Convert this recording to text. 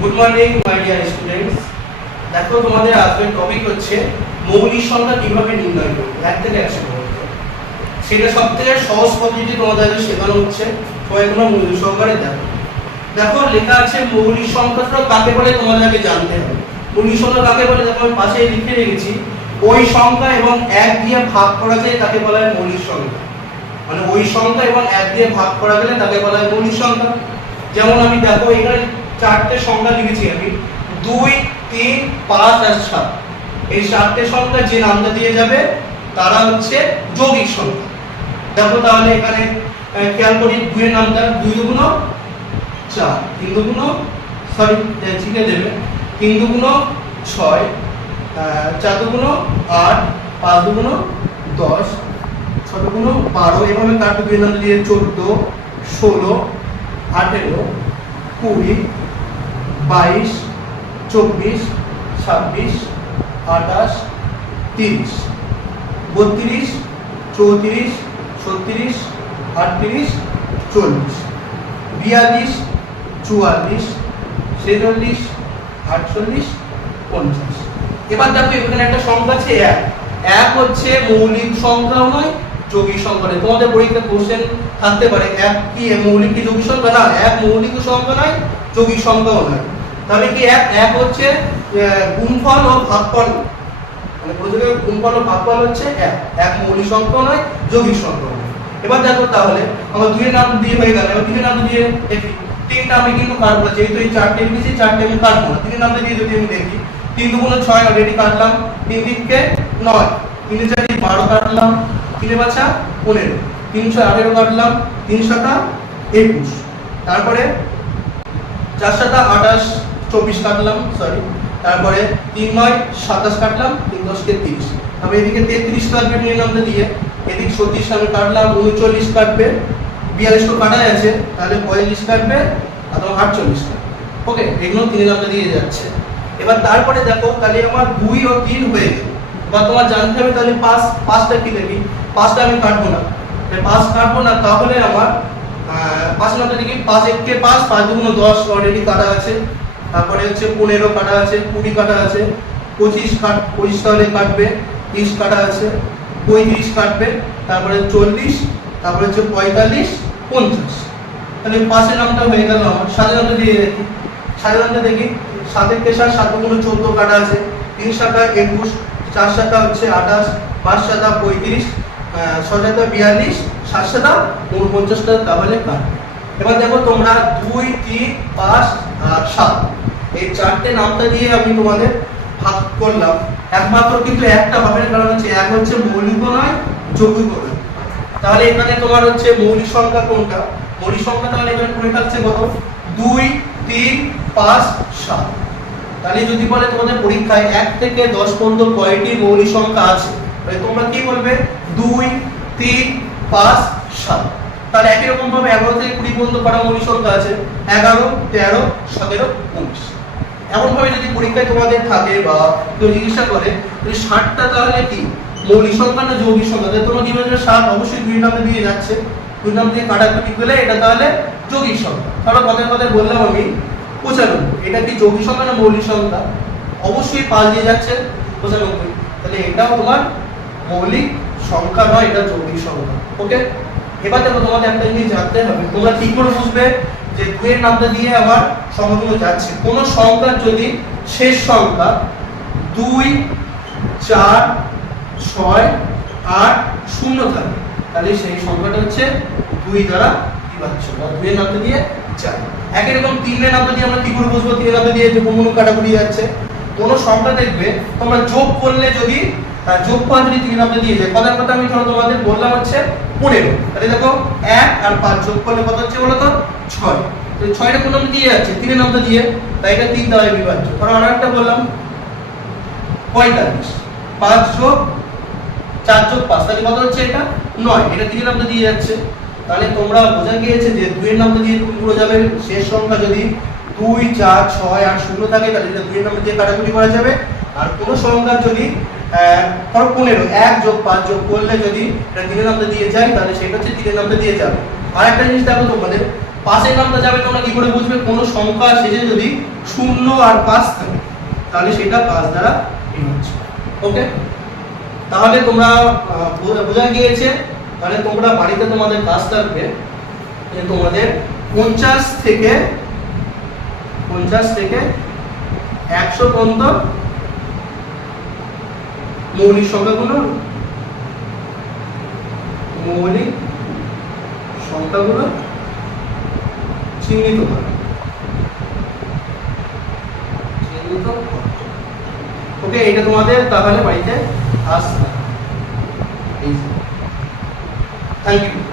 Good morning my dear students. দেখো তোমাদের আজকের টপিক হচ্ছে মৌলিক সংখ্যা কিভাবে নির্ণয় করব 1 থেকে 100 পর্যন্ত। সেটা সবথেকে সহজ পদ্ধতি তোমাদের শেখানো হচ্ছে। সবাই কোনো মৌলিক সংখ্যারে দেখো। দেখো লেখা আছে মৌলিক সংখ্যাটা কাকে বলে তোমাদেরকে জানতে হবে। মৌলিক সংখ্যা কাকে বলে দেখো আমি পাশে লিখে রেখেছি। ওই সংখ্যা এবং 1 দিয়ে ভাগ করা যায় তাকে বলা হয় মৌলিক সংখ্যা। মানে ওই সংখ্যা এবং 1 দিয়ে ভাগ করা গেলে তাকে বলা হয় মৌলিক সংখ্যা। যেমন আমি দেখো এখানে চারটে সংখ্যা লিখেছি আমি 2 3 5 আর 7। এই চারটে সংখ্যা যে নামটা দিয়ে যাবে তারা হচ্ছে যৌগিক সংখ্যা। দেখো তাহলে এখানে খেয়াল করি 2 এর নামটা 2 দুগুণ 4 3 দুগুণ সরি লিখে দেবে 3 দুগুণ 6 4 দুগুণ 8 5 দুগুণ 10 6 দুগুণ 12 এভাবে কাটবে 2 এর নাম দিয়ে 14 16 18 20 22 24 26 28 30 32 34 36 38 40 42 44 46 48 50। এবার দেখো এখানে একটা সংখ্যা আছে 1 1 হচ্ছে মৌলিক সংখ্যাও নয় যৌগিক সংখ্যা নয়। তোমাদের পরীক্ষায় কোশ্চেন থাকতে পারে 1 কি মৌলিক কি যৌগিক সংখ্যা না 1 মৌলিক সংখ্যা নয় যৌগিক সংখ্যাও নয়। তাহলে কি 1 হচ্ছে গুণফল ও ভাগফল, মানে প্রত্যেকের গুণফল ও ভাগফল হচ্ছে 1 মৌলিক সংখ্যা নয় যৌগিক সংখ্যা নয়। এবার দেখো তাহলে আমার 2 এর নাম দিয়ে হয়ে গেল। এবার 3 এর নাম দিয়ে দেখি 3টা আমি কিন্তু কাটবো না, যেহেতু এই 4টে লিখেছি 4টে আমি কাটবো না। 3 এর নাম দিয়ে যদি আমি দেখি 3 দুগুণ 6 অলরেডি কাটলাম, 3 দিকে 9 3 এর 4 12 কাটলাম, 3 এর বাছা 15 3 6 18 কাটলাম, 3 7 21 তারপরে 4 7 28 24 কাটলাম সরি, তারপরে 3 9 27 কাটলাম, 3 10 30। আমি এদিকে 33 কাটবে 3 এর নামটা দিয়ে, এদিকে 36 আমি কাটলাম, 39 কাটবে, 42 তো কাটা আছে তাহলে 45 কাটবে আর 48 কাটবে। ওকে এগুলো 3 এর নামটা দিয়ে যাচ্ছে। এবার তারপরে দেখো তাহলে আমার 2 ও 3 হয়ে গেল। এবার তোমার জানতে হবে তাহলে 5টা কি দেখি 5টা আমি কাটবো না, 5 কাটবো না তাহলে আমার 5 নামটা দেখি 5 1 কে 5 5 দুগুণ 10 অলরেডি কাটা আছে, তারপরে হচ্ছে 15 কাটা আছে, 20 কাটা আছে, 25 তাহলে কাটবে, 30 কাটা আছে, 35 কাটবে, তারপরে 40, তারপরে হচ্ছে 45 50। তাহলে 5 এর নামটা হয়ে গেল আমার। 7 এর নামটা দিয়ে দেখি 7 এর নামটা দেখি 7 এর কে 7 7 দুগুণ 14 কাটা আছে, 3 7 21 4 7 হচ্ছে 28 5 7 35 6 7 42 7 7 49 তাহলে কাটবে। এবার দেখো তোমরা 2 3 5 আর 7 এই চারটে নামটা দিয়ে আমি তোমাদের ভাগ করলাম। একমাত্র কিন্তু একটা হবে না, কারণ হচ্ছে 1 হচ্ছে মৌলিক নয় যৌগিক নয়। তাহলে এখানে তোমার হচ্ছে মৌলিক সংখ্যা কোনটা? মৌলিক সংখ্যা তাহলে এখানে পড়ে থাকছে কত 2 3 5 7। তাহলে যদি বলে তোমাদের পরীক্ষায় 1 থেকে 10 পর্যন্ত কয়টি মৌলিক সংখ্যা আছে, তাহলে তোমরা কি বলবে 2 3 5 7। তাহলে একই রকম ভাবে 11 থেকে 20 পর্যন্ত কটা মৌলিক সংখ্যা আছে 11 13 17 19। এমন ভাবে যদি পরীক্ষায় তোমাদের থাকে বা কেউ জিজ্ঞাসা করে যে 60টা তাহলে কি মৌলিক সংখ্যা না যৌগিক সংখ্যা, তাহলে তোমরা কি বলবে 7 অবশ্যই 2 নাম্বার দিয়ে যাচ্ছে, 2 নাম্বার দিয়ে কাটাকুটি করলে এটা তাহলে যৌগিক সংখ্যা। তাহলে কথায় কথায় বললাম আমি 95, এটা কি যৌগিক সংখ্যা না মৌলিক সংখ্যা? অবশ্যই 5 দিয়ে যাচ্ছে 95, তাহলে এটাও তোমার মৌলিক সংখ্যা নয়, এটা যৌগিক সংখ্যা। ওকে এবার দেখো তোমাদের একটা জিনিস জানতে হবে, তোমরা কি করে বুঝবে যে 2 এর নামটা দিয়ে আমার সংখ্যাগুলো যাচ্ছে। কোন সংখ্যার যদি শেষ সংখ্যা 2 4 6 8 0 থাকে তাহলে সেই সংখ্যাটা হচ্ছে 2 দ্বারা বিভাজ্য বা 2 এর নামটা দিয়ে যায়। একই রকম 3 এর নামটা দিয়ে আমরা কি করে বুঝবো 3 এর নামটা দিয়ে যে কোন কাটাকুটি যাচ্ছে। কোন সংখ্যা দেখবে তোমরা যোগ করলে যদি যোগ করা যদি 3 নামটা দিয়ে যায়, কথার কথা আমি তোমাদের বললাম হচ্ছে 15। তাহলে দেখো 1 আর 5 যোগ করলে কত হচ্ছে বলো তো 6। তো 6টা কোন নামটা দিয়ে যাচ্ছে 3 এর নামটা দিয়ে, তাই এটা 3 দ্বারা বিভাজ্য। আর আরেকটা বললাম 45 5 যোগ 4 যোগ 5 তাহলে কত হচ্ছে এটা 9, এটা 3 এর নামটা দিয়ে যাচ্ছে। তাহলে তোমরা বোঝা গিয়েছে যে 2 এর নামটা দিয়ে তুমি পুরো যাবে। শেষ সংখ্যা যদি 2 4 6 8 0 থাকে তাহলে এটা 2 এর নামটা দিয়ে কাটাকুটি করা যাবে। আর কোন সংখ্যা যদি ধরো 15 1 যোগ 5 যোগ করলে যদি এটা 3 এর নামটা দিয়ে যায় তাহলে সেটা হচ্ছে 3 এর নামটা দিয়ে যাবে। আর একটা জিনিস দেখো তোমাদের পাশের নামটা যাবে তোমরা কি করে বুঝবে? কোনো সংখ্যা শেষে যদি 0 আর 5 থাকে তাহলে সেটা 5 দ্বারা বিভাজ্য। ওকে, তাহলে তোমরা বোঝা গিয়েছে। তাহলে তোমরা বাড়িতে তোমাদের কাজ থাকবে যে তোমাদের 50 থেকে 100 পর্যন্ত মৌলিক সংখ্যাগুলো চিহ্নিত করো। ওকে, এটা তোমাদের তাহলে বাড়িতে কাজ। Thank you.